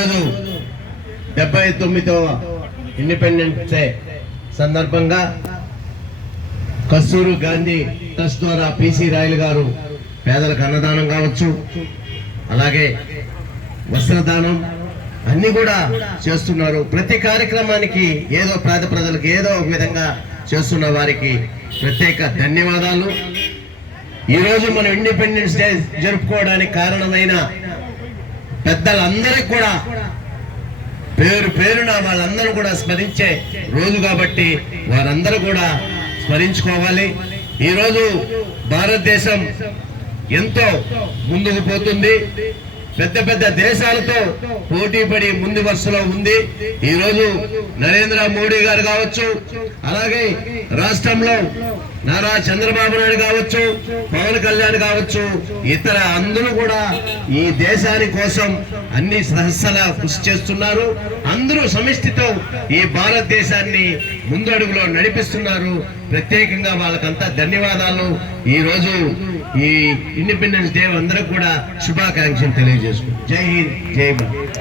79వ independence day సందర్భంగా కస్తూరి Gandhi trust ద్వారా PC royal గారు పేదలకు అన్నదానం కావచ్చు, అలాగే వస్త్రదానం అన్ని కూడా చేస్తున్నారు. ప్రతి కార్యక్రమానికి ఏదో పేద ప్రజలకు ఏదో ఒక విధంగా చేస్తున్న వారికి ప్రత్యేక ధన్యవాదాలు. ఈరోజు మనం ఇండిపెండెన్స్ డే జరుపుకోవడానికి కారణమైన పెద్దలందరికీ కూడా పేరు పేరున వాళ్ళందరూ కూడా స్మరించే రోజు కాబట్టి వారందరూ కూడా స్మరించుకోవాలి. ఈరోజు భారతదేశం ఎంతో ముందుకు పోతుంది, పెద్ద పెద్ద దేశాలతో పోటీ పడి ముందు వరుసలో ఉంది. ఈరోజు నరేంద్ర మోడీ గారు కావచ్చు, అలాగే రాష్ట్రంలో నారా చంద్రబాబు నాయుడు కావచ్చు, పవన్ కళ్యాణ్ కావచ్చు, ఇతర అందరూ కూడా ఈ దేశాని కోసం అన్ని సహస్ర కృషి చేస్తున్నారు. అందరూ సమిష్టితో ఈ భారతదేశాన్ని ముందడుగులో నడిపిస్తున్నారు. ప్రత్యేకంగా వాళ్ళకంతా ధన్యవాదాలు. ఈ రోజు ఈ ఇండిపెండెన్స్ డే అందరూ కూడా శుభాకాంక్షలు తెలియజేసుకుంటారు. జై హింద్, జై భారత్.